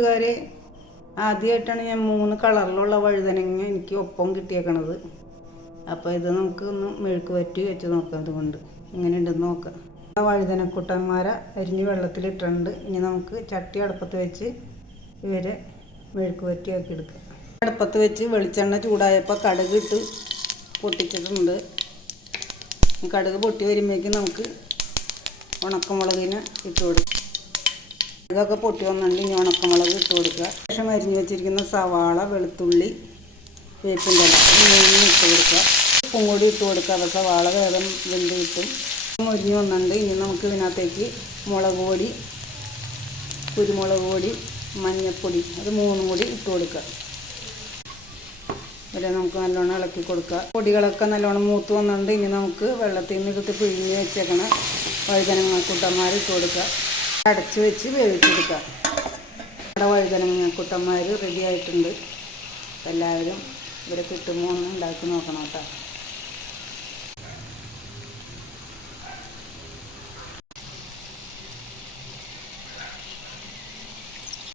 കൂട്ടുകാരെ ആദ്യമായിട്ടാണ് ഞാൻ മൂന്ന് കളറിലുള്ള വഴുതനങ്ങ എനിക്ക് ഒപ്പം കിട്ടിയേക്കണത്. അപ്പോൾ ഇത് നമുക്ക് ഒന്ന് മെഴുക്ക് വറ്റി വെച്ച് നോക്കാം അതുകൊണ്ട് ഇങ്ങനെ ഉണ്ടെന്ന് നോക്കാം. ആ വഴുതനക്കുട്ടന്മാരെ അരിഞ്ഞ് വെള്ളത്തിലിട്ടുണ്ട് ഇനി നമുക്ക് ചട്ടി അടുപ്പത്ത് വെച്ച് ഇവരെ മെഴുക്ക് വറ്റിയാക്കി എടുക്കാം അടുപ്പത്ത് വെച്ച് വെളിച്ചെണ്ണ ചൂടായപ്പോൾ കടുക് ഇട്ട് പൊട്ടിച്ചിട്ടുണ്ട്. കടുക് പൊട്ടി വരുമ്പോഴേക്കും നമുക്ക് ഉണക്കമുളകിനെ ഇട്ട് കൊടുക്കാം ഇതൊക്കെ പൊട്ടി വന്നിട്ടുണ്ടെങ്കിൽ ഇനി ഉണക്കമുളക് ഇട്ട് കൊടുക്കുക. ശേഷം അരിഞ്ഞു വെച്ചിരിക്കുന്ന സവാള വെളുത്തുള്ളി വേപ്പിന്റെ ഇല ഇട്ട് കൊടുക്കുക. ഉപ്പും കൂടി ഇട്ട് കൊടുക്കുക. അപ്പോൾ സവാള വേഗം വെന്ത് കിട്ടും. മുരിഞ്ഞ് വന്നിട്ടുണ്ട്. ഇനി നമുക്ക് ഇതിനകത്തേക്ക് മുളക് പൊടി കുരുമുളക് പൊടി മഞ്ഞൾപ്പൊടി അത് മൂന്നും കൂടി ഇട്ട് കൊടുക്കുക. ഇവിടെ നമുക്ക് നല്ലോണം ഇളക്കി കൊടുക്കുക. പൊടികളൊക്കെ നല്ലോണം മൂത്ത് വന്നിട്ടുണ്ട്. ഇനി നമുക്ക് വെള്ളത്തിൽ നിന്ന് എടുത്ത് പിഴിഞ്ഞ് വെച്ചേക്കണ. വഴുതനങ്ങ കൂട്ടന്മാർ ഇട്ട് കൊടുക്കുക. അടച്ച് വെച്ച് വേവിച്ചെടുക്കാം. നമ്മുടെ വഴുതനങ്ങ കുട്ടന്മാർ റെഡി ആയിട്ടുണ്ട്. എല്ലാവരും ഇവരെ കിട്ടുമോ ഒന്ന് ഉണ്ടാക്കി നോക്കണം കേട്ടോ.